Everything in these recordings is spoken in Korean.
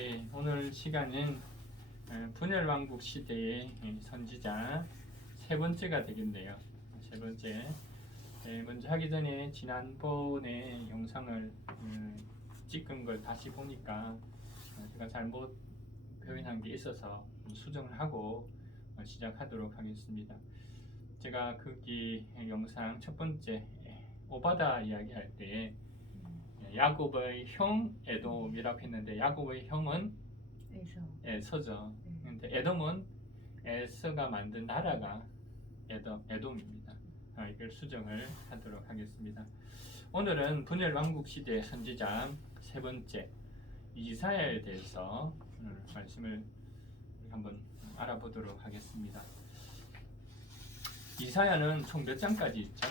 네, 오늘 시간은 분열왕국 시대의 선지자 세 번째가 되겠네요. 세 번째. 먼저 하기 전에 지난번에 영상을 찍은 걸 다시 보니까 제가 잘못 표현한 게 있어서 수정을 하고 시작하도록 하겠습니다. 제가 거기 영상 첫 번째 오바다 이야기할 때 야곱의 형 에돔이라고 했는데 야곱의 형은 에서죠. 근데 에돔은 에서가 만든 나라가 에돔입니다. 이걸 수정을 하도록 하겠습니다. 오늘은 분열 왕국 시대 선지자 세 번째 이사야에 대해서 말씀을 한번 알아보도록 하겠습니다. 이사야는 총 몇 장까지 있죠?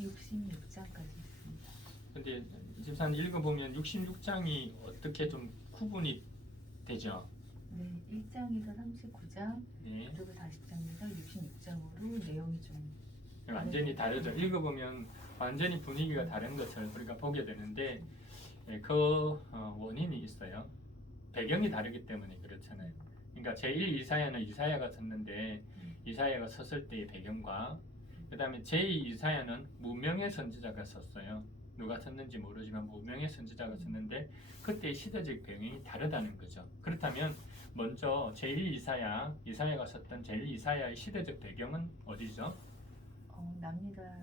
66장까지 있습니다. 근데 집사님 읽어보면 66장이 어떻게 좀 구분이 되죠? 네, 1장에서 39장, 네. 그리고 40장에서 66장으로 내용이 좀 완전히 다르죠. 읽어보면 완전히 분위기가 다른 것을 우리가 보게 되는데 그 원인이 있어요. 배경이 다르기 때문에 그렇잖아요. 그러니까 제1 이사야는 이사야가 썼는데 이사야가 썼을 때의 배경과 그 다음에 제2 이사야는 무명의 선지자가 썼어요. 누가 썼는지 모르지만 무명의 선지자가 썼는데 그때의 시대적 배경이 다르다는 거죠. 그렇다면 먼저 제1 이사야가 썼던 제1 이사야의 시대적 배경은 어디죠?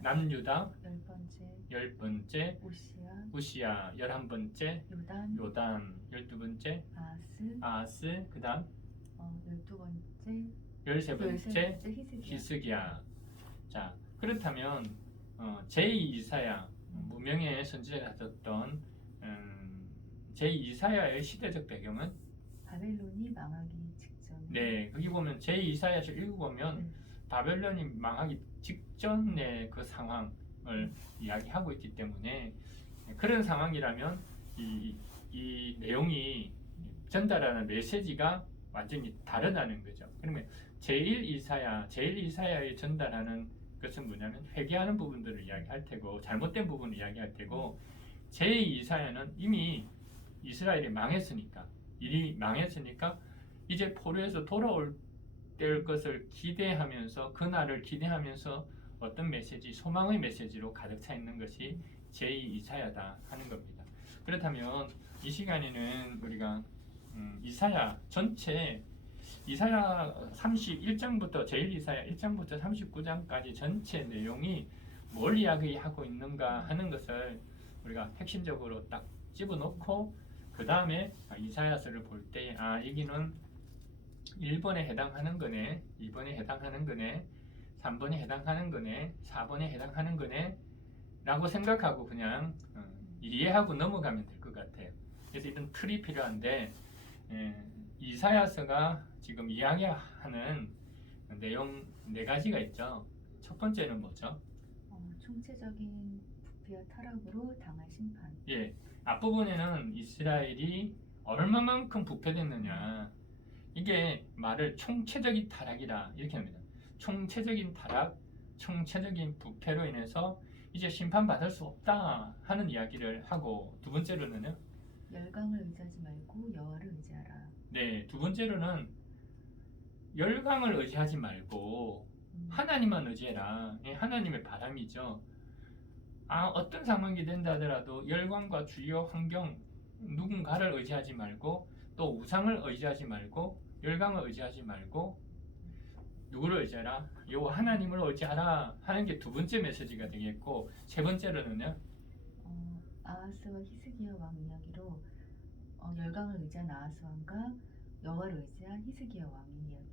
남유다 열 번째 우시야 11번째 요담 12번째 아하스 그 다음 13번째 히스기야. 자, 그렇다면 제2 이사야 무명의 선지자가 썼던 제2 이사야의 시대적 배경은 바벨론이 망하기 직전. 네, 거기 보면 제2 이사야를 읽어보면 바벨론이 망하기 직전의 그 상황을 이야기하고 있기 때문에 그런 상황이라면 이 내용이 전달하는 메시지가 완전히 다르다는 거죠. 그러면 제1 이사야의 전달하는 것은 뭐냐면 회개하는 부분들을 이야기할 테고 잘못된 부분을 이야기할 테고 제2 이사야는 이미 이스라엘이 망했으니까 일이 망했으니까 이제 포로에서 돌아올 때 것을 기대하면서 그날을 기대하면서 어떤 메시지, 소망의 메시지로 가득 차 있는 것이 제2 이사야다 하는 겁니다. 그렇다면 이 시간에는 우리가 이사야 전체 이사야 31장부터 제1 이사야 1장부터 39장까지 전체 내용이 뭘 이야기하고 있는가 하는 것을 우리가 핵심적으로 딱 집어넣고 그 다음에 이사야서를 볼 때 여기는 1번에 해당하는 거네, 2번에 해당하는 거네, 3번에 해당하는 거네, 4번에 해당하는 거네 라고 생각하고 그냥 이해하고 넘어가면 될 것 같아요. 그래서 이런 틀이 필요한데 이사야서가 지금 이야기하는 내용 4가지가 있죠. 첫 번째는 뭐죠? 총체적인 부패와 타락으로 당할 심판. 예, 앞부분에는 이스라엘이 얼마만큼 부패됐느냐 이게 말을 총체적인 타락이라 이렇게 합니다. 총체적인 타락, 총체적인 부패로 인해서 이제 심판받을 수 없다 하는 이야기를 하고 두 번째로는요. 열강을 의지하지 말고 여호와를 의지하라. 네, 두 번째로는 열강을 의지하지 말고 하나님만 의지해라. 하나님의 바람이죠. 어떤 상황이 된다 하더라도 열강과 주요 환경 누군가를 의지하지 말고 또 우상을 의지하지 말고 열강을 의지하지 말고 누구를 의지하라? 요 하나님을 의지하라 하는 게 두 번째 메시지가 되겠고 세 번째로는요. 아하스와 히스기야 왕 이야기로 열강을 의지한 아하스 왕과 여호와를 의지한 히스기야 왕의 이야기입니다.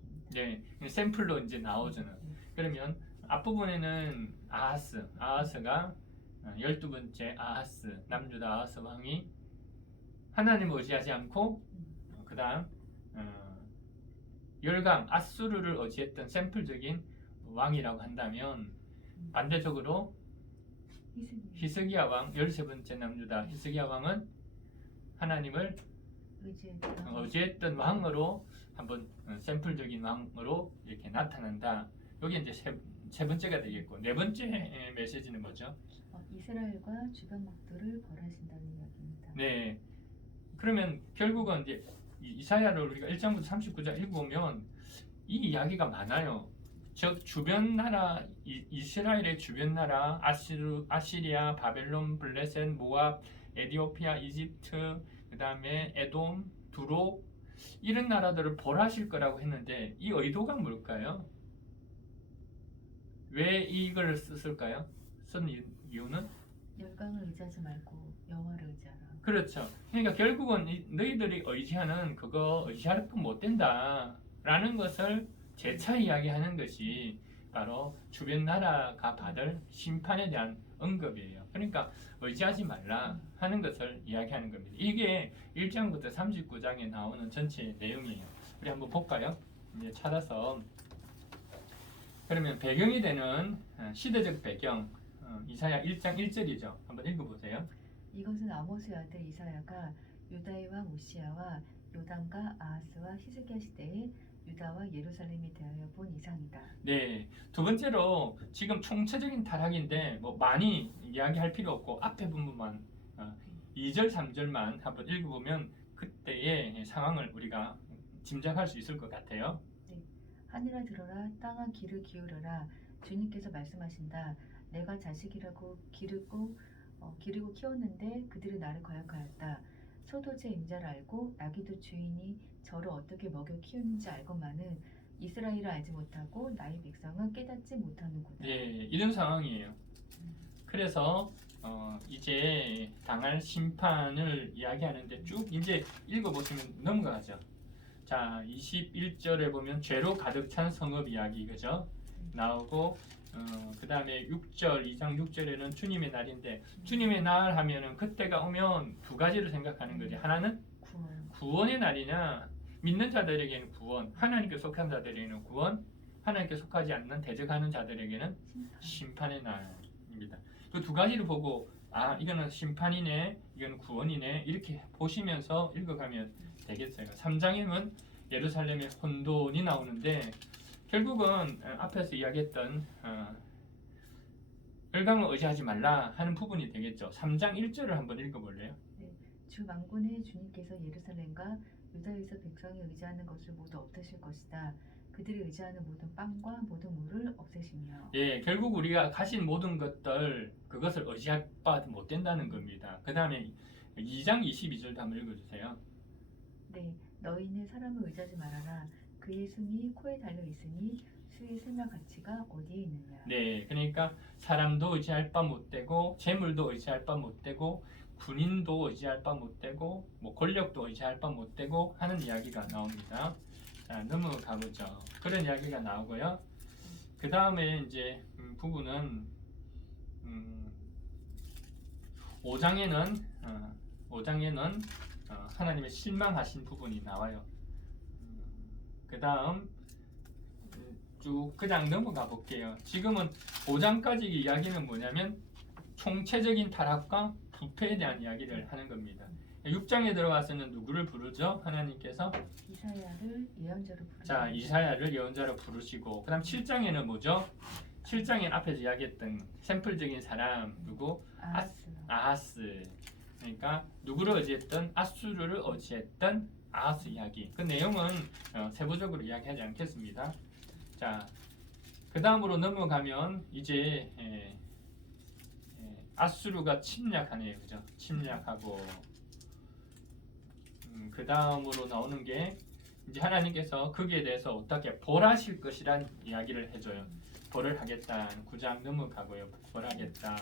네, 샘플로 이제 나오잖아요. 그러면 앞부분에는 아하스가 12번째 아하스 남유다 아하스 왕이 하나님을 의지하지 않고 그 다음 열강 아수르를 의지했던 샘플적인 왕이라고 한다면 반대적으로 히스기야 왕 13번째 남유다 히스기야 왕은 하나님을 의지했던 왕으로 한번 샘플적인 왕으로 이렇게 나타난다. 여기 이제 세 번째가 되겠고 네 번째 메시지는 뭐죠? 이스라엘과 주변국들을 벌하신다는 이야기입니다. 네. 그러면 결국은 이제 이사야를 우리가 1장부터 39장 읽어보면 이 이야기가 많아요. 즉 주변 나라 이스라엘의 주변 나라 아시리아, 바벨론, 블레셋, 모압, 에디오피아, 이집트, 그 다음에 에돔, 두로 이런 나라들을 벌하실 거라고 했는데 이 의도가 뭘까요? 왜 이걸 썼을까요? 쓴 이유는? 열강을 의지하지 말고 여호와를 의지하라. 그렇죠. 그러니까 결국은 너희들이 의지하는 그거 의지할 건 못 된다라는 것을 재차 이야기하는 것이 바로 주변 나라가 받을 심판에 대한 언급이에요. 그러니까 의지하지 말라 하는 것을 이야기하는 겁니다. 이게 1장부터 39장에 나오는 전체 내용이에요. 우리 한번 볼까요? 이제 찾아서 그러면 배경이 되는 시대적 배경 이사야 1장 1절이죠. 한번 읽어보세요. 이것은 아모스의 아들 이사야가 유다의 왕 우시야와 요담과 아하스와 히스기야 시대에 유다와 예루살렘에 대하여 본 이상이다. 네, 두 번째로 지금 총체적인 타락인데 뭐 많이 이야기할 필요 없고 앞에 부분만 2절, 3절만 한번 읽어보면 그때의 상황을 우리가 짐작할 수 있을 것 같아요. 하늘아 들어라, 땅아 귀를 기울여라. 주님께서 말씀하신다. 내가 자식이라고 기르고 키웠는데 그들이 나를 거역하였다. 소도 제 임자를 알고 나귀도 주인이 저를 어떻게 먹여 키우는지 알건만은 이스라엘을 알지 못하고 나의 백성은 깨닫지 못하는구나. 네, 이런 상황이에요. 그래서 이제 당할 심판을 이야기하는데 쭉 이제 읽어보시면 넘어가죠. 자, 21절에 보면 죄로 가득 찬 성읍 이야기 그죠? 나오고 그 다음에 6절 2장 6절에는 주님의 날인데 주님의 날 하면은 그때가 오면 두 가지를 생각하는 거지. 하나는 구원의 날이냐, 믿는 자들에게는 구원, 하나님께 속한 자들에게는 구원, 하나님께 속하지 않는 대적하는 자들에게는 심판의 날입니다. 그 두 가지를 보고 아 이거는 심판이네, 이거는 구원이네 이렇게 보시면서 읽어가면 되겠어요. 3장에는 예루살렘의 혼돈이 나오는데 결국은 앞에서 이야기했던 열강을 의지하지 말라 하는 부분이 되겠죠. 3장 1절을 한번 읽어볼래요? 주 만군의 주님께서 예루살렘과 유다에서 백성이 의지하는 것을 모두 없애실 것이다. 그들이 의지하는 모든 빵과 모든 물을 없애시며. 예, 결국 우리가 가진 모든 것들 그것을 의지할 바 못 된다는 겁니다. 그 다음에 2장 22절도 한번 읽어주세요. 네, 너희는 사람을 의지하지 말아라. 그의 숨이 코에 달려 있으니 수의 생명 가치가 어디에 있느냐. 네, 그러니까 사람도 의지할 바 못 되고 재물도 의지할 바 못 되고 군인도 의지할 바 못 되고 뭐 권력도 의지할 바 못 되고 하는 이야기가 나옵니다. 자, 넘어가 보죠. 그런 이야기가 나오고요. 그 다음에 이제 부분은 5장에는 하나님의 실망하신 부분이 나와요. 그 다음 쭉 그냥 넘어가 볼게요. 지금은 5장까지 이야기는 뭐냐면 총체적인 타락과 부패에 대한 이야기를 하는 겁니다. 6장에 들어가서는 누구를 부르죠? 하나님께서 이사야를 예언자로 부르시고. 자, 이사야를 예언자로 부르시고 그 다음 7장에는 뭐죠? 7장에 앞에서 이야기했던 샘플적인 사람 누구? 아하스. 그러니까 누구를 의지했던 아수르를 의지했던 아하스 이야기. 그 내용은 세부적으로 이야기하지 않겠습니다. 자, 그 다음으로 넘어가면 이제 아수르가 침략하네요, 그죠? 침략하고 그 다음으로 나오는 게 이제 하나님께서 거기에 대해서 어떻게 벌하실 것이란 이야기를 해줘요. 벌을 하겠다. 9장 넘어가고요. 벌하겠다.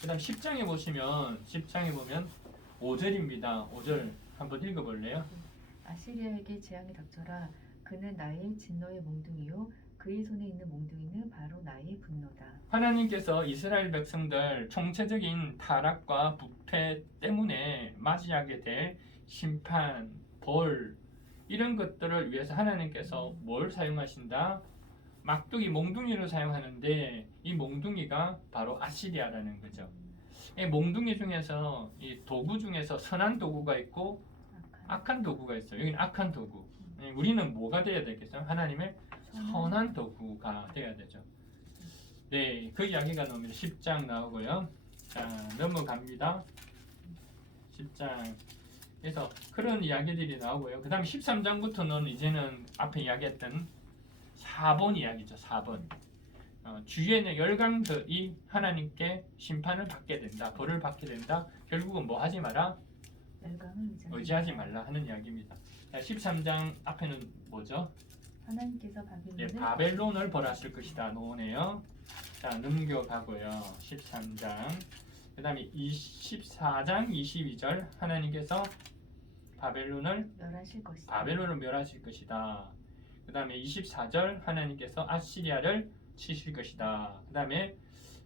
그 다음 10장에 보시면 10장에 보면 5절입니다. 5절 한번 읽어볼래요? 아시리아에게 재앙이 닥쳐라. 그는 나의 진노의 몽둥이요 그의 손에 있는 몽둥이는 바로 나의 분노다. 하나님께서 이스라엘 백성들 총체적인 타락과 부패 때문에 맞이하게 될 심판, 벌 이런 것들을 위해서 하나님께서 뭘 사용하신다? 막두기 몽둥이를 사용하는데 이 몽둥이가 바로 아시리아라는 거죠. 이 몽둥이 중에서 이 도구 중에서 선한 도구가 있고 악한 도구가 있어요. 여기는 악한 도구. 우리는 뭐가 돼야 되겠어요? 하나님의 선한 도구가 돼야 되죠. 네, 그 이야기가 나오면 10장 나오고요. 자, 넘어갑니다. 10장 그래서 그런 이야기들이 나오고요. 그 다음에 13장부터는 이제는 앞에 이야기했던 4번 이야기죠. 4번. 주위에는 열강들이 하나님께 심판을 받게 된다. 벌을 받게 된다. 결국은 뭐 하지 마라? 열강을 의지하지 말라 하는 이야기입니다. 자, 13장 앞에는 뭐죠? 하나님께서 예, 바빌론을 바벨론을 벌하실 것이다. 노네요. 자, 넘겨가고요. 13장. 그 다음에 24장 22절 하나님께서 바벨론을 멸하실 것이다. 바벨론을 멸하실 것이다. 그 다음에 24절 하나님께서 아시리아를 치실 것이다. 그 다음에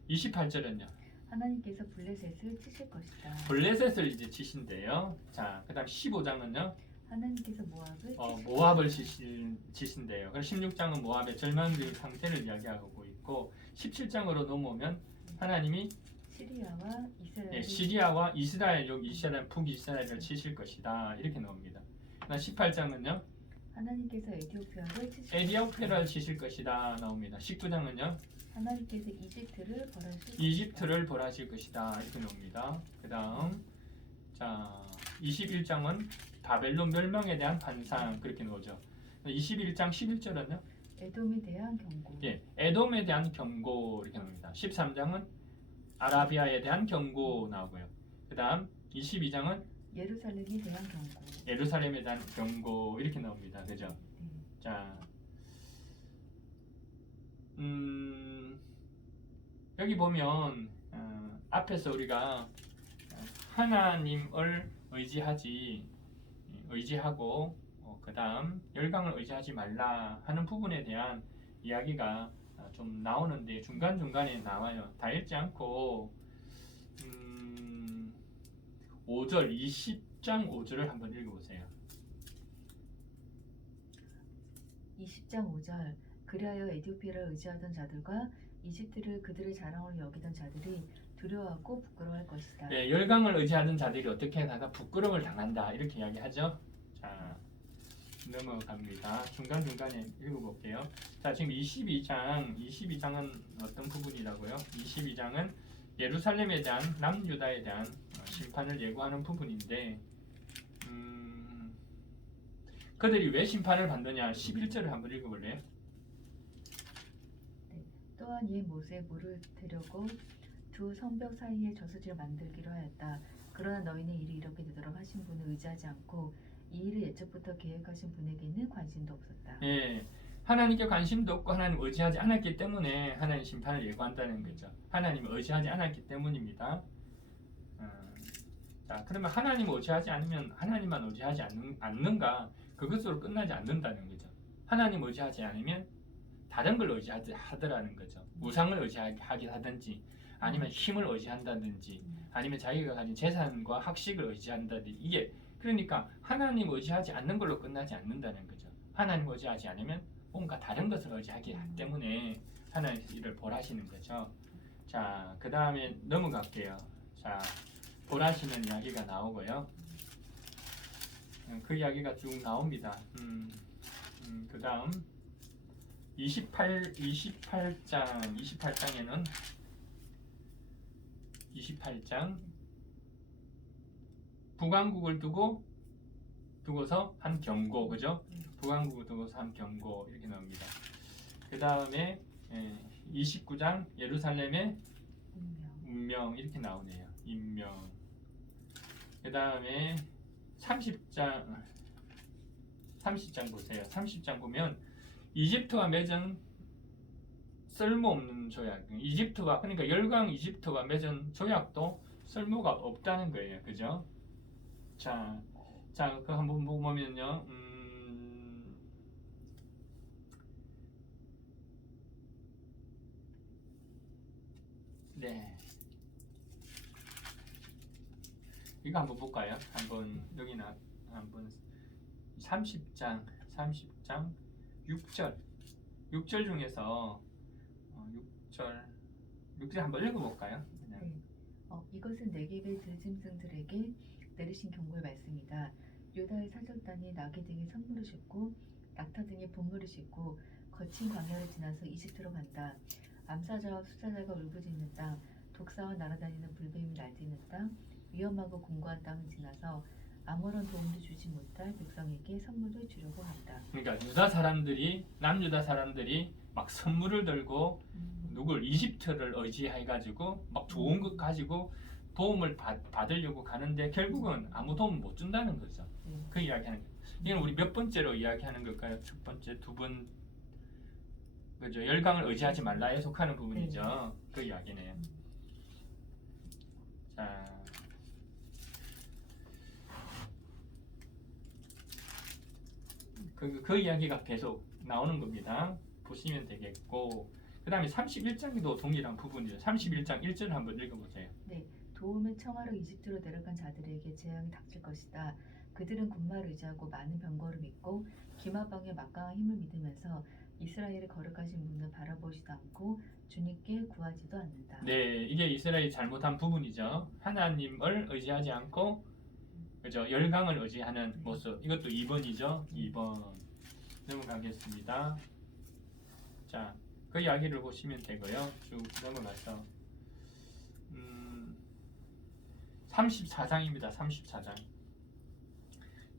28절은요. 하나님께서 블레셋을 치실 것이다. 블레셋을 이제 치신대요. 자, 그 다음 15장은요. 하나님께서 모압을 치실 모압을 치신대요. 그럼 16장은 모압의 절망적 상태를 이야기하고 있고 17장으로 넘어오면 하나님이 시리아와 이스라엘 예, 시리아와 이스라엘, 여기 이스라엘, 북이스라엘을 치실 것이다. 이렇게 나옵니다. 그다음 18장은요. 하나님께서 에디오피아를 치실 에디오피아를 치실 것이다. 나옵니다. 19장은요. 하나님께서 이집트를 이집트를 벌하실 것이다. 이렇게 나옵니다. 그다음 자 21장은 바벨론 멸망에 대한 반상 그렇게 나오죠. 21장 11절은요. 에돔에 대한 경고. 예, 에돔에 대한 경고 이렇게 나옵니다. 13장은 아라비아에 대한 경고 나오고요. 그다음 22장은 예루살렘에 대한 경고. 예루살렘에 대한 경고 이렇게 나옵니다. 그죠? 네. 자, 여기 보면 앞에서 우리가 하나님을 의지하고 그다음 열강을 의지하지 말라 하는 부분에 대한 이야기가 좀 나오는데 중간중간에 나와요. 다 읽지 않고 5절 20장 5절을 한번 읽어보세요. 20장 5절 그리하여 에디오피아를 의지하던 자들과 이집트를 그들의 자랑으로 여기던 자들이 두려워하고 부끄러워할 것이다. 네, 열강을 의지하던 자들이 어떻게 하다가 부끄러움을 당한다 이렇게 이야기하죠. 자, 넘어갑니다. 중간중간에 읽어볼게요. 자, 지금 22장은 어떤 부분이라고요? 22장은 예루살렘에 대한 남유다에 대한 심판을 예고하는 부분인데 그들이 왜 심판을 받느냐 11절을 한번 읽어볼래요? 네. 또한 이 못에 물을 대려고 두 성벽 사이에 저수지를 만들기로 하였다. 그러나 너희는 일이 이렇게 되도록 하신 분을 의지하지 않고 이 일을 예적부터 계획하신 분에게는 관심도 없었다. 예, 하나님께 관심도 없고 하나님 의지하지 않았기 때문에 하나님 심판을 예고한다는 거죠. 하나님을 의지하지 않았기 때문입니다. 자, 그러면 하나님을 의지하지 않으면 하나님만 의지하지 않는가? 그것으로 끝나지 않는다는 거죠. 하나님 의지하지 않으면 다른 걸 의지하더라는 거죠. 우상을 의지하긴 하든지 아니면 힘을 의지한다든지 아니면 자기가 가진 재산과 학식을 의지한다든지 이게 그러니까 하나님 의지하지 않는 걸로 끝나지 않는다는 거죠. 하나님 의지하지 않으면 뭔가 다른 것을 의지하기 때문에 하나님께서 이를 벌하시는 거죠. 자, 그 다음에 넘어갈게요. 자, 벌하시는 이야기가 나오고요. 그 이야기가 쭉 나옵니다. 그 다음 28장에는 28장 북왕국을 두고서 한 경고, 그죠? 북왕국을 두고서 한 경고 이렇게 나옵니다. 그 다음에 29장 예루살렘의 운명 이렇게 나오네요. 인명. 그 다음에 30장 보세요. 30장 보면 이집트와 맺은 쓸모없는 조약. 이집트와 그러니까 열강 이집트와 맺은 조약도 쓸모가 없다는 거예요. 그죠? 자, 그 한번 보면요. 네. 이거 한번 볼까요? 한번 여기는 한번 30장 6절 중에서 6절 한번 읽어볼까요? 그냥. 네. 이것은 네겝의 들짐승들에게 내리신 경고의 말씀이다. 유다의 사절단이 나귀 등의 성물을 싣고 낙타 등의 분물을 싣고 거친 광야를 지나서 이집트로 간다. 암사자와 수사자가 울부짖는 땅, 독사와 날아다니는 불뱀이 날뛰는 땅, 위험하고 공고한 땅을 지나서 아무런 도움도 주지 못할 백성에게 선물을 주려고 한다. 그러니까 유다 사람들이 남유다 사람들이 막 선물을 들고 누굴 이집트를 의지해가지고 막 좋은 것 가지고 도움을 받으려고 가는데 결국은 아무 도움 못 준다는 거죠. 그 이야기하는 거예요. 이건 우리 몇 번째로 이야기하는 걸까요? 첫 번째, 두 번, 그죠? 열강을 의지하지 말라에 속하는 부분이죠. 그 이야기네요. 자, 그 이야기가 계속 나오는 겁니다. 보시면 되겠고, 그 다음에 31장도 동일한 부분이죠. 31장 1절을 한번 읽어보세요. 네, 도움을 청하러 이집트로 내려간 자들에게 재앙이 닥칠 것이다. 그들은 군마를 의지하고 많은 병거를 믿고 기마방의 막강한 힘을 믿으면서 이스라엘의 거룩하신 분을 바라보지도 않고 주님께 구하지도 않는다. 네, 이게 이스라엘이 잘못한 부분이죠. 하나님을 의지하지 않고 그죠? 열강을 의지하는 모습. 이것도 2번이죠. 2번 넘어가겠습니다. 자, 그 이야기를 보시면 되고요. 쭉 넘어가서 34장입니다. 34장.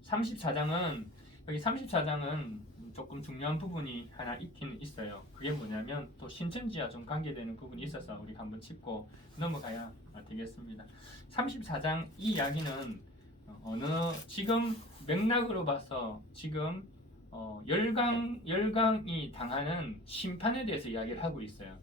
34장은 여기 34장은 조금 중요한 부분이 하나 있긴 있어요. 그게 뭐냐면 또 신천지와 좀 관계되는 부분이 있어서 우리 한번 짚고 넘어가야 되겠습니다. 34장 이 이야기는 지금 맥락으로 봐서 지금 열강이 당하는 심판에 대해서 이야기를 하고 있어요.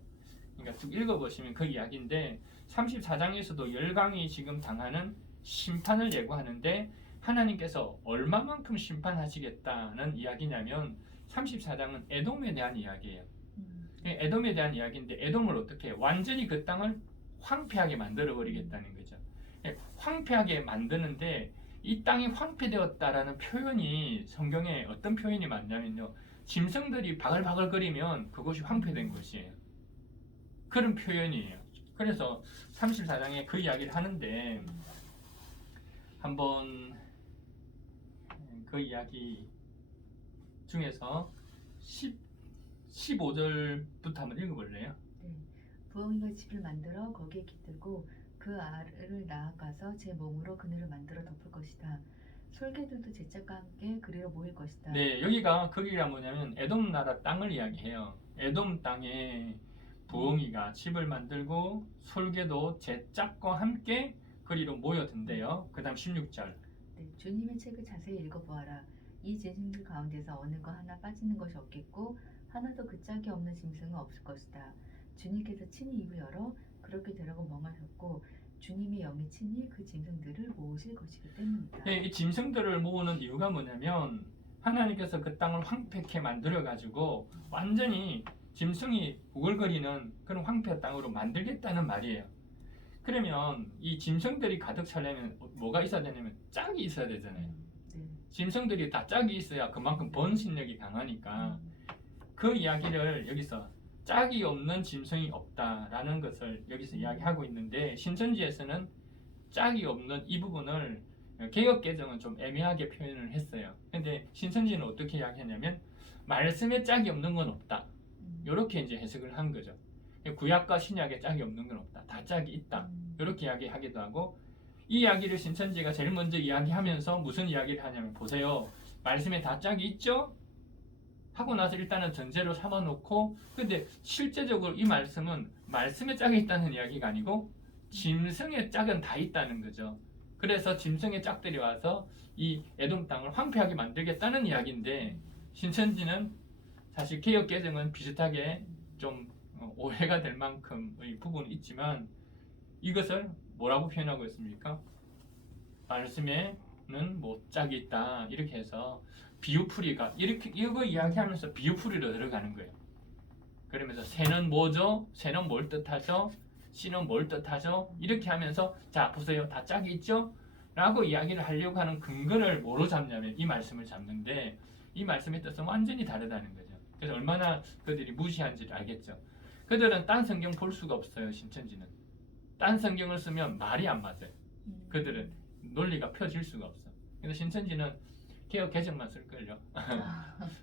그러니까 쭉 읽어보시면 그 이야기인데 34장에서도 열강이 지금 당하는 심판을 예고하는데 하나님께서 얼마만큼 심판하시겠다는 이야기냐면 34장은 에돔에 대한 이야기예요. 에돔에 대한 이야기인데 에돔을 어떻게 완전히 그 땅을 황폐하게 만들어 버리겠다는 거죠. 황폐하게 만드는데 이 땅이 황폐되었다라는 표현이 성경에 어떤 표현이 많냐면요. 짐승들이 바글바글거리면 그것이 황폐된 것이에요. 그런 표현이에요. 그래서 34장에 그 이야기를 하는데 한번 그 이야기 중에서 15절부터 한번 읽어볼래요? 네, 부엉이가 집을 만들어 거기에 깃들고 그 알을 나아가서 제 몸으로 그늘을 만들어 덮을 것이다. 솔개들도 제 짝과 함께 그리로 모일 것이다. 네, 거기가 뭐냐면 에돔 나라 땅을 이야기해요. 에돔 땅에 부엉이가 집을 만들고 솔개도 제 짝과 함께 그리로 모여든대요. 그 다음 16절. 네, 주님의 책을 자세히 읽어보아라. 이 짐승들 가운데서 어느 거 하나 빠지는 것이 없겠고 하나도 그 짝이 없는 짐승은 없을 것이다. 주님께서 친히 입을 열어 그렇게 되라고 멍하셨고 주님의 영이 친히 그 짐승들을 모으실 것이기 때문이다. 네, 이 짐승들을 모으는 이유가 뭐냐면 하나님께서 그 땅을 황폐케 만들어 가지고 완전히 짐승이 우글거리는 그런 황폐 땅으로 만들겠다는 말이에요. 그러면 이 짐승들이 가득 차려면 뭐가 있어야 되냐면 짝이 있어야 되잖아요. 네. 짐승들이 다 짝이 있어야 그만큼 번식력이 강하니까 그 이야기를 여기서 짝이 없는 짐승이 없다라는 것을 여기서 이야기하고 있는데 신천지에서는 짝이 없는 이 부분을 개역개정은 좀 애매하게 표현을 했어요. 근데 신천지는 어떻게 이야기하냐면 말씀에 짝이 없는 건 없다. 이렇게 이제 해석을 한 거죠. 구약과 신약에 짝이 없는 건 없다. 다 짝이 있다. 이렇게 이야기하기도 하고 이 이야기를 신천지가 제일 먼저 이야기하면서 무슨 이야기를 하냐면 보세요. 말씀에 다 짝이 있죠? 하고 나서 일단은 전제로 삼아놓고 근데 실제적으로 이 말씀은 말씀에 짝이 있다는 이야기가 아니고 짐승의 짝은 다 있다는 거죠. 그래서 짐승의 짝들이 와서 이 에돔 땅을 황폐하게 만들겠다는 이야기인데 신천지는 사실 개역개정은 비슷하게 좀 오해가 될 만큼의 부분이 있지만 이것을 뭐라고 표현하고 있습니까? 말씀에는 뭐 짝이 있다 이렇게 해서 비유풀이가 이거 이야기하면서 비유풀이로 들어가는 거예요. 그러면서 새는 뭐죠? 새는 뭘 뜻하죠? 씨는 뭘 뜻하죠? 이렇게 하면서 자 보세요 다 짝이 있죠? 라고 이야기를 하려고 하는 근거를 뭐로 잡냐면 이 말씀을 잡는데 이 말씀의 뜻은 완전히 다르다는 거죠. 그래서 얼마나 그들이 무시한지를 알겠죠. 그들은 딴 성경 볼 수가 없어요. 신천지는 딴 성경을 쓰면 말이 안 맞아요. 그들은 논리가 펴질 수가 없어. 그래서 신천지는 개역 개정만 쓸걸요.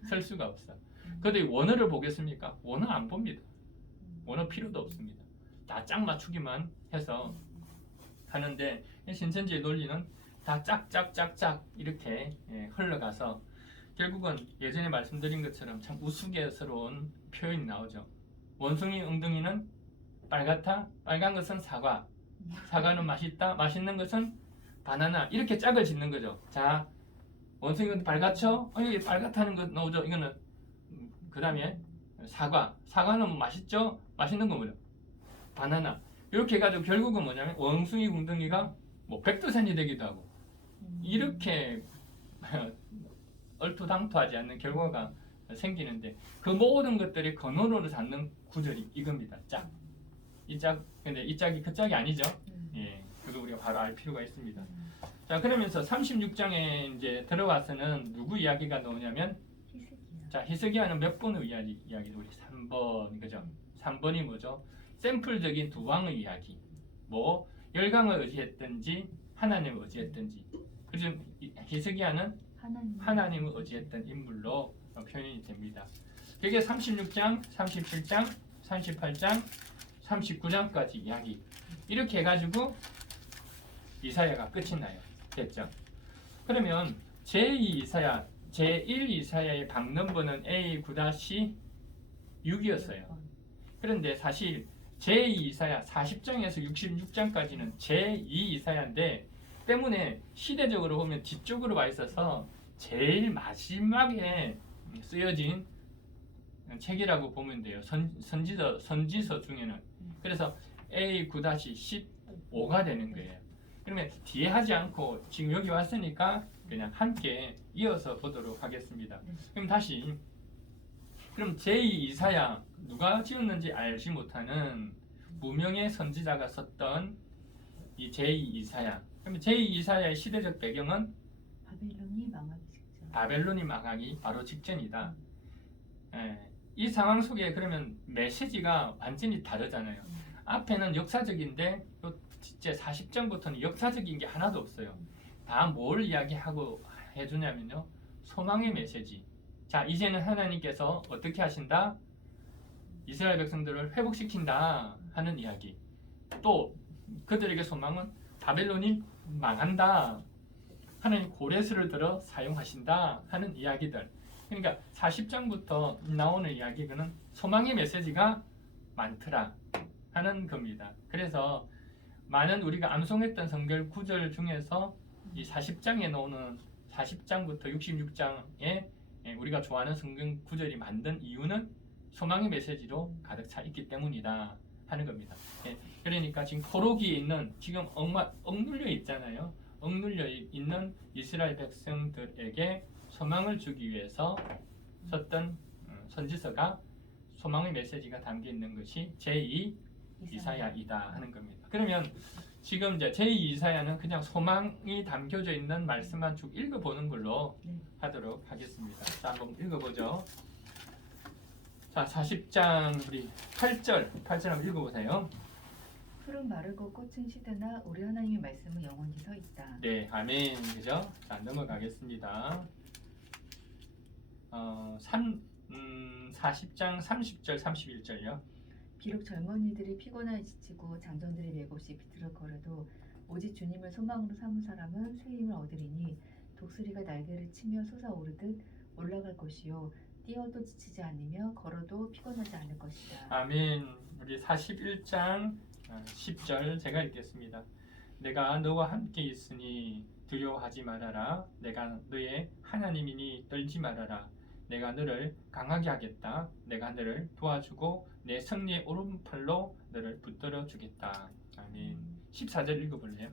쓸 수가 없어. 그런데 원어를 보겠습니까? 원어 안 봅니다. 원어 필요도 없습니다. 다 짝 맞추기만 해서 하는데 신천지의 논리는 다 짝짝짝짝 이렇게 흘러가서 결국은 예전에 말씀드린 것처럼 참 우스갯스러운 표현이 나오죠. 원숭이 엉덩이는 빨갛다. 빨간 것은 사과. 사과는 맛있다. 맛있는 것은 바나나. 이렇게 짝을 짓는 거죠. 자, 원숭이는 빨갛죠? 여기 빨갛다는 거 나오죠. 이거는 그 다음에 사과. 사과는 맛있죠? 맛있는 거 뭐죠? 바나나. 이렇게 해가지고 결국은 뭐냐면 원숭이 엉덩이가 뭐 백두산이 되기도 하고 이렇게 얼토당토하지 않는 결과가 생기는데 그 모든 것들이 근원으로 잡는 구절이 이겁니다. 짝. 이 짝. 근데 이 짝이 그 짝이 아니죠. 예. 그거 우리가 바로 알 필요가 있습니다. 자, 그러면서 36장에 이제 들어와서는 누구 이야기가 나오냐면 희석이야. 자, 히스기야는 몇 번의 이야기 우리 3번 그죠? 3번이 뭐죠? 샘플적인 두 왕의 이야기. 뭐 열강을 의지했든지 하나님을 의지했든지. 그죠? 히스기야는 하나님을 의지했던 인물로 표현이 됩니다. 그게 36장, 37장, 38장, 39장까지 이야기. 이렇게 해가지고 이사야가 끝이 나요. 됐죠? 그러면 제2 이사야, 제1 이사야의 박넘버는 A9-6이었어요. 그런데 사실 제2 이사야 40장에서 66장까지는 제2 이사야인데 때문에 시대적으로 보면 뒤쪽으로 와 있어서 제일 마지막에 쓰여진 책이라고 보면 돼요. 선지서 중에는. 그래서 A9-15가 되는 거예요. 그러면 뒤에 하지 않고 지금 여기 왔으니까 그냥 함께 이어서 보도록 하겠습니다. 그럼 다시 그럼 제2 이사야 누가 지었는지 알지 못하는 무명의 선지자가 썼던 이 제2 이사야. 그러면 제2 이사야의 시대적 배경은 바벨론이 망하기 바로 직전이다. 이 상황 속에 그러면 메시지가 완전히 다르잖아요. 앞에는 역사적인데 이제 40장부터는 역사적인 게 하나도 없어요. 다 뭘 이야기하고 해주냐면요. 소망의 메시지. 자, 이제는 하나님께서 어떻게 하신다? 이스라엘 백성들을 회복시킨다 하는 이야기. 또 그들에게 소망은 바벨론이 망한다. 하나님 고레스를 들어 사용하신다 하는 이야기들. 그러니까 40장부터 나오는 이야기는 소망의 메시지가 많더라 하는 겁니다. 그래서 많은 우리가 암송했던 성경 구절 중에서 이 40장에 나오는 40장부터 66장에 우리가 좋아하는 성경 구절이 만든 이유는 소망의 메시지로 가득 차 있기 때문이다 하는 겁니다. 그러니까 지금 포로기에 있는 지금 억눌려 있잖아요. 억눌려 있는 이스라엘 백성들에게 소망을 주기 위해서 썼던 선지서가 소망의 메시지가 담겨 있는 것이 제2 이사야이다 하는 겁니다. 그러면 지금 이제 제2 이사야는 그냥 소망이 담겨져 있는 말씀만 쭉 읽어보는 걸로 하도록 하겠습니다. 자, 한번 읽어보죠. 자, 40장 우리 8절 한번 읽어보세요. 풀은 마르고 꽃은 시드나 우리 하나님의 말씀은 영원히 서 있다. 네, 아멘. 그죠? 자, 넘어가겠습니다. 40장 30절 31절요. 비록 젊은이들이 피곤하여 지치고 장정들이 맥없이 비틀어거려도 오직 주님을 소망으로 삼은 사람은 새 힘을 얻으리니 독수리가 날개를 치며 솟아오르듯 올라갈 것이요 뛰어도 지치지 않으며 걸어도 피곤하지 않을 것이다. 아멘. 우리 41장 10절 제가 읽겠습니다. 내가 너와 함께 있으니 두려워하지 말아라. 내가 너의 하나님이니 떨지 말아라. 내가 너를 강하게 하겠다. 내가 너를 도와주고 내 승리의 오른팔로 너를 붙들어 주겠다. 아멘. 14절 읽어볼래요?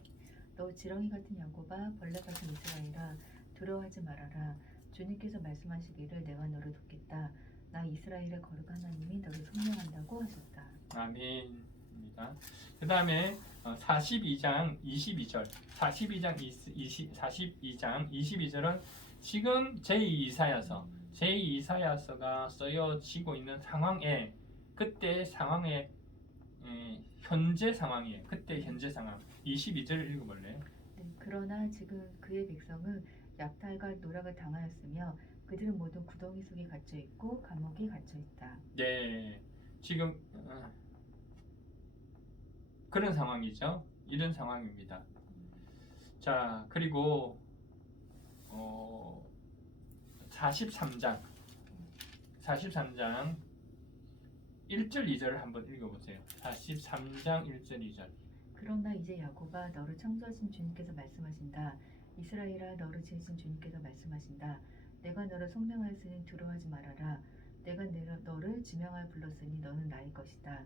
너 지렁이 같은 야곱아 벌레 같은 이스라엘아 두려워하지 말아라. 주님께서 말씀하시기를 내가 너를 돕겠다. 나 이스라엘의 거룩한 하나님이 너를 속량한다고 하셨다. 아멘입니다. 그 다음에 42장 22절 42장 22절은 지금 제2이사야서가 쓰여지고 있는 상황에 그때 상황에 현재 상황이에요. 그때 현재 상황 22절을 읽어볼래요? 네, 그러나 지금 그의 백성은 약탈과 노락을 당하였으며 그들은 모두 구덩이 속에 갇혀 있고 감옥에 갇혀 있다. 네, 지금 그런 상황이죠. 이런 상황입니다. 자, 그리고 43장 1절 2절을 한번 읽어보세요. 43장 1절 2절. 그러나 이제 야곱아 너를 창조하신 주님께서 말씀하신다. 이스라엘아 너를 지으신 주님께서 말씀하신다. 내가 너를 성명하였으니 두려워하지 말아라. 내가 너를 지명하여 불렀으니 너는 나의 것이다.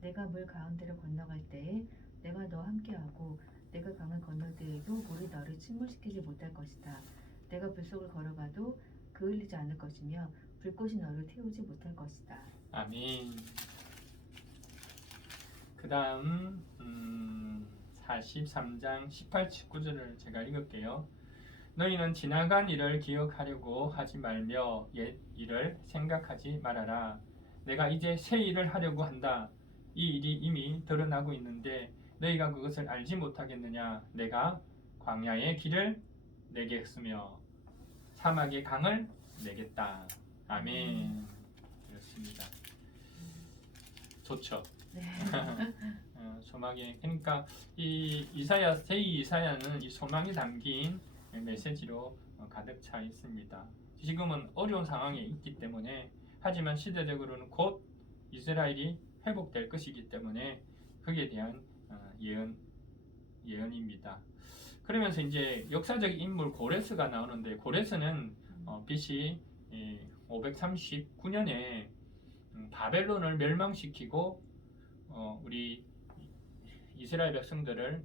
내가 물 가운데를 건너갈 때에 내가 너와 함께하고 내가 강을 건널 때에도 물이 너를 침몰시키지 못할 것이다. 내가 불속을 걸어가도 그을리지 않을 것이며 불꽃이 너를 태우지 못할 것이다. 아멘. 그 다음 43장 18, 19절을 제가 읽을게요. 너희는 지나간 일을 기억하려고 하지 말며 옛 일을 생각하지 말아라. 내가 이제 새 일을 하려고 한다. 이 일이 이미 드러나고 있는데 너희가 그것을 알지 못하겠느냐. 내가 광야의 길을 내게 했으며 사막의 강을 내겠다. 아멘. 그렇습니다. 좋죠. 네. 소망의, 그러니까 이 이사야, 제2이사야는 이 소망이 담긴 메시지로 가득 차 있습니다. 지금은 어려운 상황에 있기 때문에, 하지만 시대적으로는 곧 이스라엘이 회복될 것이기 때문에 그에 대한 예언입니다. 그러면서 이제 역사적 인물 고레스가 나오는데, 고레스는 BC 539년에 바벨론을 멸망시키고 우리 이스라엘 백성들을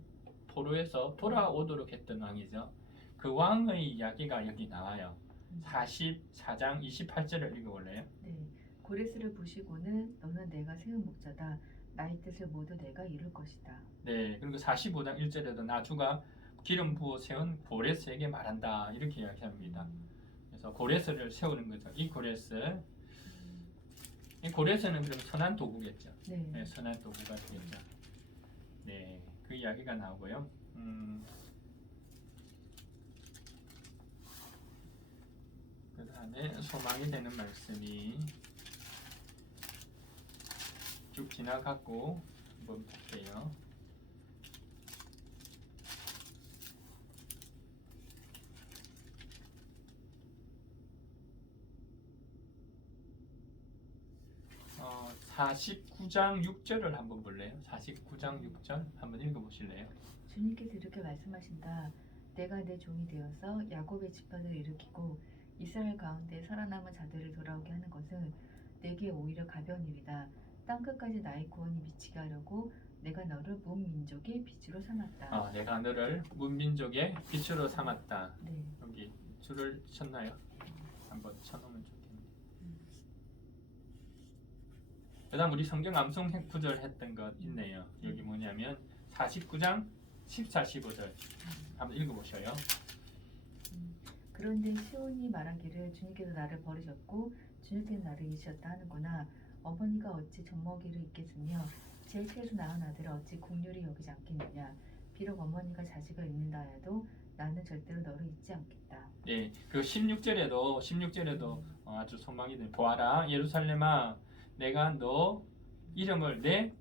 포로에서 돌아오도록 했던 왕이죠. 그 왕의 이야기가 여기 나와요. 44장 28절을 읽어볼래요? 네. 고레스를 보시고는 너는 내가 세운 목자다. 나의 뜻을 모두 내가 이룰 것이다. 네. 그리고 45장 1절에도 나주가 기름 부어 세운 고레스에게 말한다. 이렇게 이야기합니다. 그래서 고레스를 세우는 거죠. 이 고레스는 그럼 선한 도구겠죠. 네. 네, 선한 도구가 되겠죠. 네, 그 이야기가 나오고요. 그 다음에 소망이 되는 말씀이 쭉 지나가고 한번 볼게요. 어, 49장 6절을 한번 볼래요? 49장 6절 한번 읽어보실래요? 주님께서 이렇게 말씀하신다. 내가 내 종이 되어서 야곱의 지파들을 일으키고 이스라엘 가운데 살아남은 자들을 돌아오게 하는 것은 내게 오히려 가벼운 일이다. 땅끝까지 나의 구원이 미치게 하려고 내가 너를 문민족의 빛으로 삼았다. 내가 너를 문민족의 빛으로 삼았다. 네. 여기 줄을 쳤나요? 한번 쳐놓으면 좋겠네요. 그 다음 우리 성경 암송 구절 했던 것 있네요. 여기 뭐냐면 49장 14, 15절 한번 읽어보셔요. 그런데 시온이 말하기를 주님께서 나를 버리셨고 주님께서 나를 잊으셨다 하는구나. 어머니가 어찌 젖먹이를 잊겠으며 제 폐에서 낳은 아들을 어찌 긍휼히 여기지 않겠느냐. 비록 어머니가 자식을 잊는다 하여도 나는 절대로 너를 잊지 않겠다. 네, 그 16절에도 아주 소망이 돼. 보아라 예루살렘아, 내가 너 이름을 내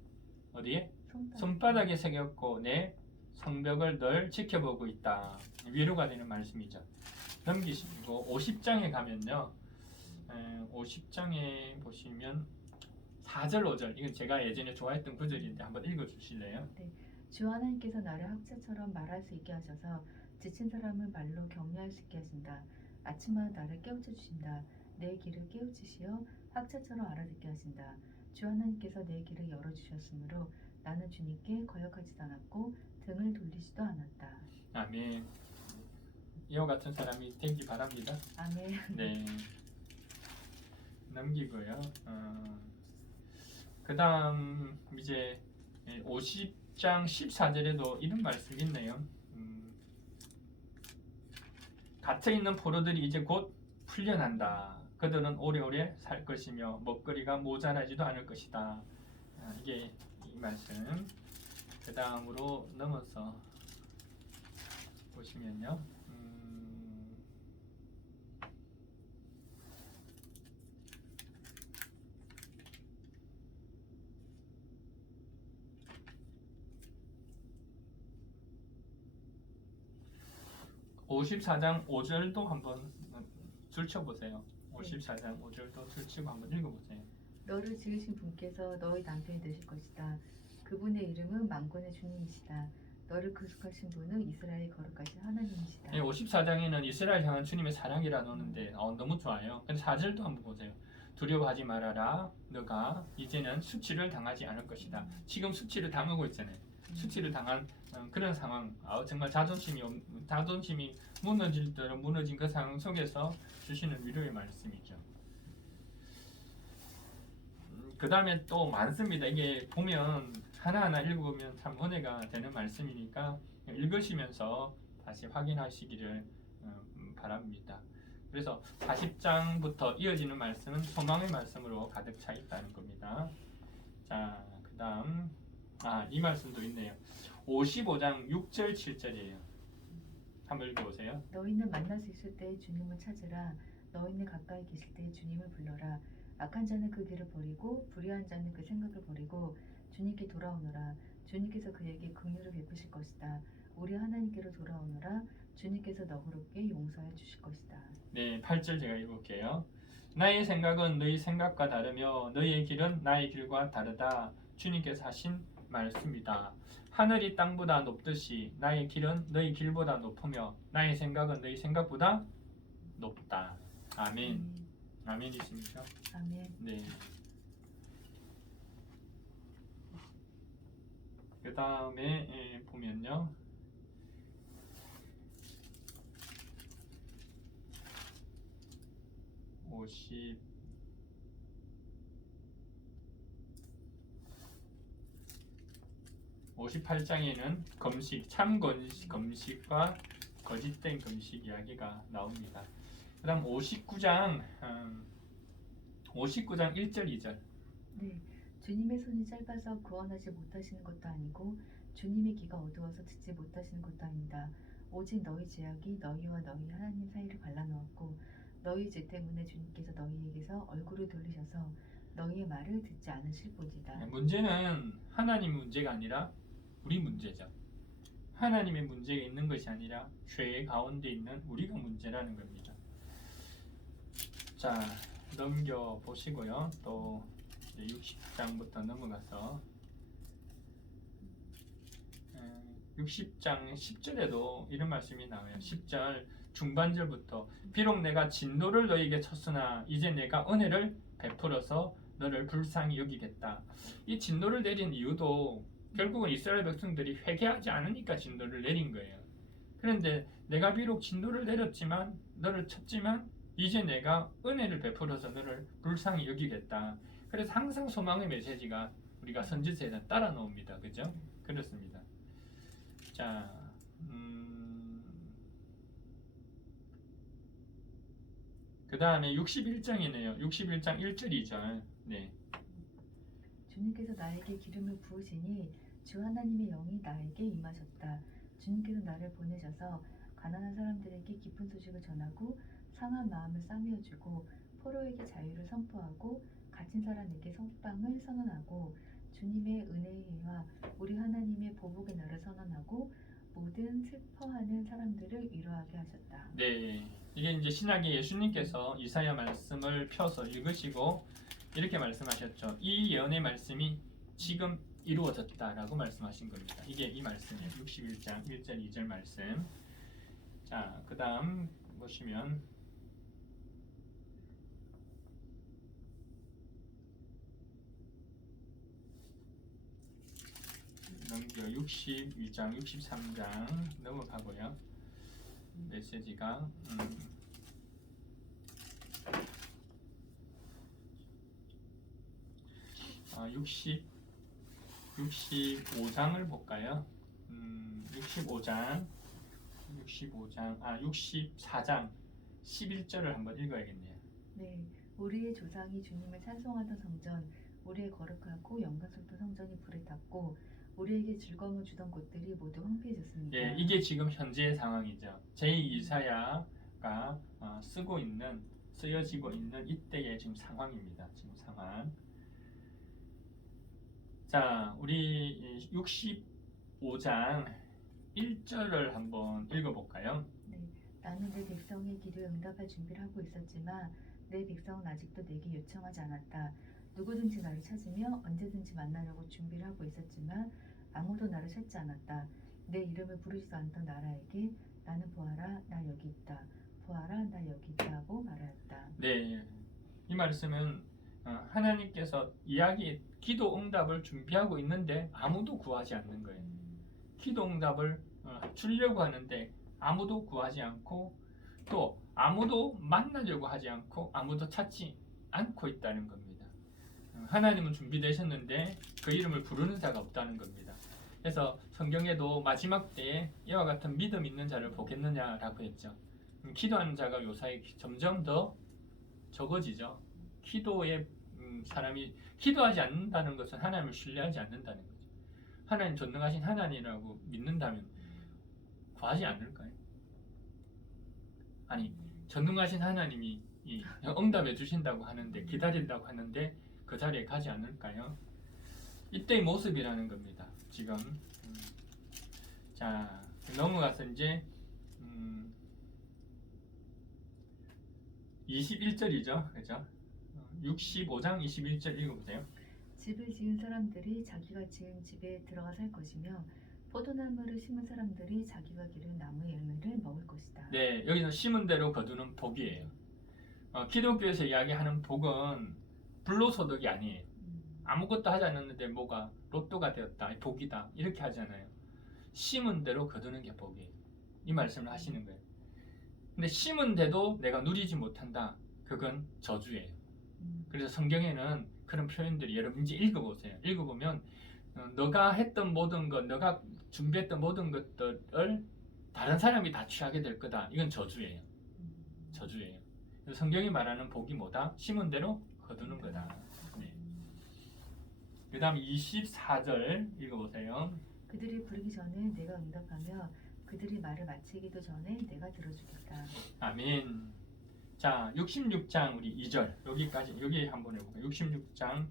어디에? 손바닥에 새겼고 내 성벽을 널 지켜보고 있다. 위로가 되는 말씀이죠. 넘기시고 50장에 가면요, 50장에 보시면 4절 5절, 이건 제가 예전에 좋아했던 구절인데 한번 읽어주실래요? 네. 주 하나님께서 나를 학자처럼 말할 수 있게 하셔서 지친 사람을 말로 격려할 수 있게 하신다. 아침마다 나를 깨우쳐 주신다. 내 길을 깨우치시어 학자처럼 알아듣게 하신다. 주 하나님께서 내 길을 열어주셨으므로 나는 주님께 거역하지도 않았고 등을 돌리지도 않았다. 아멘. 이와 같은 사람이 되기 바랍니다. 아멘. 네. 넘기고요. 그 다음 이제 50장 14절에도 이런 말씀이 있네요. 갇혀 있는 포로들이 이제 곧 풀려난다. 그들은 오래오래 살 것이며 먹거리가 모자라지도 않을 것이다. 이게 이 말씀. 그 다음으로 넘어서 보시면요. 54장 5절도 한번 줄쳐보세요. 54장 5절도 줄치고 한번 읽어보세요. 너를 지으신 분께서 너희 남편이 되실 것이다. 그분의 이름은 만군의 주님이시다. 너를 구속하신 분은 이스라엘의 거룩하신 하나님이시다. 54장에는 이스라엘 향한 주님의 사랑이라 나오는데 너무 좋아요. 근데 4절도 한번 보세요. 두려워하지 말아라. 너가 이제는 수치를 당하지 않을 것이다. 지금 수치를 당하고 있잖아요. 수치를 당한 그런 상황, 정말 자존심이 무너질 대로 무너진 그 상황 속에서 주시는 위로의 말씀이죠. 그 다음에 또 많습니다. 이게 보면 하나하나 읽어보면 참 은혜가 되는 말씀이니까 읽으시면서 다시 확인하시기를 바랍니다. 그래서 40장부터 이어지는 말씀은 소망의 말씀으로 가득 차 있다는 겁니다. 자, 그 다음 이 말씀도 있네요. 55장 6절 7절이에요. 한번 읽어보세요. 너희는 만날 수 있을 때 주님을 찾으라. 너희는 가까이 계실 때 주님을 불러라. 악한 자는 그 길을 버리고 불의한 자는 그 생각을 버리고 주님께 돌아오너라. 주님께서 그에게 긍휼을 베푸실 것이다. 우리 하나님께로 돌아오너라. 주님께서 너그럽게 용서해 주실 것이다. 네, 8절 제가 읽을게요. 나의 생각은 너희 생각과 다르며 너희의 길은 나의 길과 다르다. 주님께서 하신 말씀이다. 하늘이 땅보다 높듯이 나의 길은 너희 길보다 높으며 나의 생각은 너희 생각보다 높다. 아멘. 아멘이십니까? 아멘. 네. 그 다음에 보면요. 58장에는 검식과 거짓된 검식 이야기가 나옵니다. 그 다음 59장 1절 2절. 네, 주님의 손이 짧아서 구원하지 못하시는 것도 아니고 주님의 귀가 어두워서 듣지 못하시는 것도 아니다. 오직 너희 죄악이 너희와 너희 하나님 사이를 갈라놓았고 너희 죄 때문에 주님께서 너희에게서 얼굴을 돌리셔서 너희의 말을 듣지 않으실 뿐이다. 문제는 하나님 문제가 아니라 우리 문제죠. 하나님의 문제가 있는 것이 아니라 죄 가운데 있는 우리가 문제라는 겁니다. 자, 넘겨 보시고요. 또 60장부터 넘어가서 60장 10절에도 이런 말씀이 나와요. 10절 중반절부터 비록 내가 진노를 너희에게 쳤으나 이제 내가 은혜를 베풀어서 너를 불쌍히 여기겠다. 이 진노를 내린 이유도 결국은 이스라엘 백성들이 회개하지 않으니까 진노를 내린 거예요. 그런데 내가 비록 진노를 내렸지만 너를 쳤지만 이제 내가 은혜를 베풀어서 너를 불쌍히 여기겠다. 그래서 항상 소망의 메시지가 우리가 선지서에는 따라 나옵니다. 그죠? 그렇습니다. 자, 그 다음에 61장이네요. 61장 1절 2절. 네. 주님께서 나에게 기름을 부으시니 주 하나님의 영이 나에게 임하셨다. 주님께서 나를 보내셔서 가난한 사람들에게 기쁜 소식을 전하고 상한 마음을 싸매어주고 포로에게 자유를 선포하고 갇힌 사람에게 석방을 선언하고 주님의 은혜의 해와 우리 하나님의 보복의 날을 선언하고 모든 슬퍼하는 사람들을 위로하게 하셨다. 네. 이게 이제 신약의 예수님께서 이사야 말씀을 펴서 읽으시고 이렇게 말씀하셨죠. 이 예언의 말씀이 지금 이루어졌다라고 말씀하신 겁니다. 이게 이 말씀이에요. 61장 1절 2절 말씀. 자, 그 다음 보시면 넘겨 62장 63장 넘어가고요. 메시지가 65장을 볼까요? 64장 11절을 한번 읽어야겠네요. 네, 우리의 조상이 주님을 찬송하던 성전, 우리의 거룩하고 영광스럽던 성전이 불에 탔고 우리에게 즐거움을 주던 곳들이 모두 황폐해졌습니다. 예, 이게 지금 현재의 상황이죠. 제2사야가 쓰여지고 있는 이때의 지금 상황입니다. 지금 상황. 자, 우리 65장 1절을 한번 읽어볼까요? 네, 나는 내 백성의 기도에 응답할 준비를 하고 있었지만 내 백성은 아직도 내게 요청하지 않았다. 누구든지 나를 찾으며 언제든지 만나려고 준비를 하고 있었지만 아무도 나를 찾지 않았다. 내 이름을 부르지도 않던 나라에게 나는 보아라 나 여기 있다. 보아라 나 여기 있다 하고 말하였다. 네, 이 말씀은 하나님께서 기도 응답을 준비하고 있는데 아무도 구하지 않는 거예요. 기도 응답을 주려고 하는데 아무도 구하지 않고 또 아무도 만나려고 하지 않고 아무도 찾지 않고 있다는 겁니다. 하나님은 준비되셨는데 그 이름을 부르는 자가 없다는 겁니다. 그래서 성경에도 마지막 때에 이와 같은 믿음 있는 자를 보겠느냐라고 했죠. 기도하는 자가 요사이 점점 더 적어지죠. 기도에 사람이 기도하지 않는다는 것은 하나님을 신뢰하지 않는다는 거죠. 하나님 전능하신 하나님이라고 믿는다면 구하지 않을까요? 아니 전능하신 하나님이 응답해 주신다고 하는데 기다린다고 하는데 그 자리에 가지 않을까요? 이때의 모습이라는 겁니다. 지금 자 넘어가서 이제 21절이죠. 그죠? 65장 21절 읽어보세요. 집을 지은 사람들이 자기가 지은 집에 들어가 살 것이며 포도나무를 심은 사람들이 자기가 기른 나무의 열매를 먹을 것이다. 네, 여기서 심은 대로 거두는 복이에요. 기독교에서 이야기하는 복은 불로소득이 아니에요. 아무것도 하지 않았는데 뭐가 로또가 되었다, 복이다 이렇게 하잖아요. 심은 대로 거두는 게 복이에요. 이 말씀을 하시는 거예요. 근데 심은데도 내가 누리지 못한다, 그건 저주예요. 그래서 성경에는 그런 표현들이 여러분 이제 읽어보세요. 읽어보면 너가 했던 모든 것, 너가 준비했던 모든 것들을 다른 사람이 다 취하게 될 거다. 이건 저주예요. 저주예요. 그래서 성경이 말하는 복이 뭐다? 심은 대로 거두는 거다. 네. 그 다음 24절 읽어보세요. 그들이 부르기 전에 내가 응답하며 그들이 말을 마치기도 전에 내가 들어주겠다. 아멘. 자, 66장 우리 2절 여기 한번 해볼까요? 66장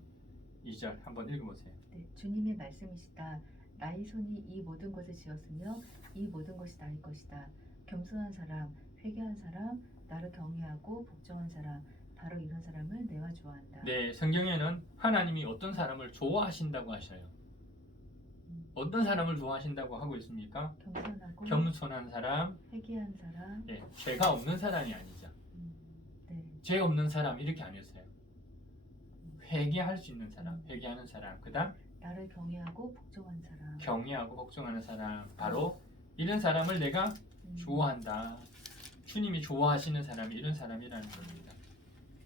2절 한번 읽어보세요. 네, 주님의 말씀이시다. 나의 손이 이 모든 것을 지었으며 이 모든 것이 나의 것이다. 겸손한 사람, 회개한 사람, 나를 경외하고 복종한 사람, 바로 이런 사람을 내가 좋아한다. 네, 성경에는 하나님이 어떤 사람을 좋아하신다고 하셔요. 어떤 사람을 좋아하신다고 하고 있습니까? 겸손하고 겸손한 사람, 회개한 사람, 네, 죄가 없는 사람이 아니죠. 네, 죄 없는 사람 이렇게 안 했어요. 회개할 수 있는 사람, 회개하는 사람, 그다음 나를 경외하고 복종한 사람. 경외하고 복종하는 사람, 바로 이런 사람을 내가 좋아한다. 주님이 좋아하시는 사람이 이런 사람이라는 겁니다.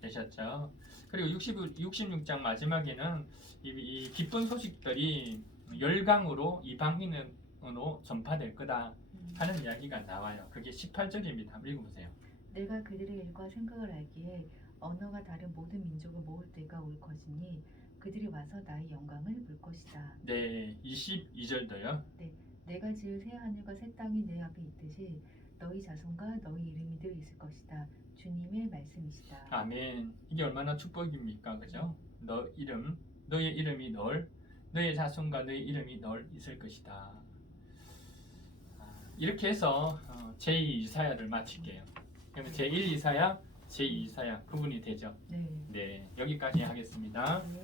되셨죠? 그리고 66장 마지막에는 이 기쁜 소식들이 열강으로 이방인으로 전파될 거다 하는 이야기가 나와요. 그게 18절입니다. 한번 읽어보세요. 내가 그들의 일과 생각을 알기에 언어가 다른 모든 민족을 모을 때가 올 것이니 그들이 와서 나의 영광을 볼 것이다. 네, 22절도요. 내가 지을 새 하늘과 새 땅이 내 앞에 있듯이 너희 자손과 너희 이름이 늘 있을 것이다. 주님의 말씀이시다. 아멘. 이게 얼마나 축복입니까? 그죠? 너의 이름이 너의 자손과 너의 이름이 늘 있을 것이다. 이렇게 해서 제2 이사야를 마칠게요. 그러면 제1 이사야, 제2 이사야 구분이 되죠? 네. 네, 여기까지 하겠습니다. 네.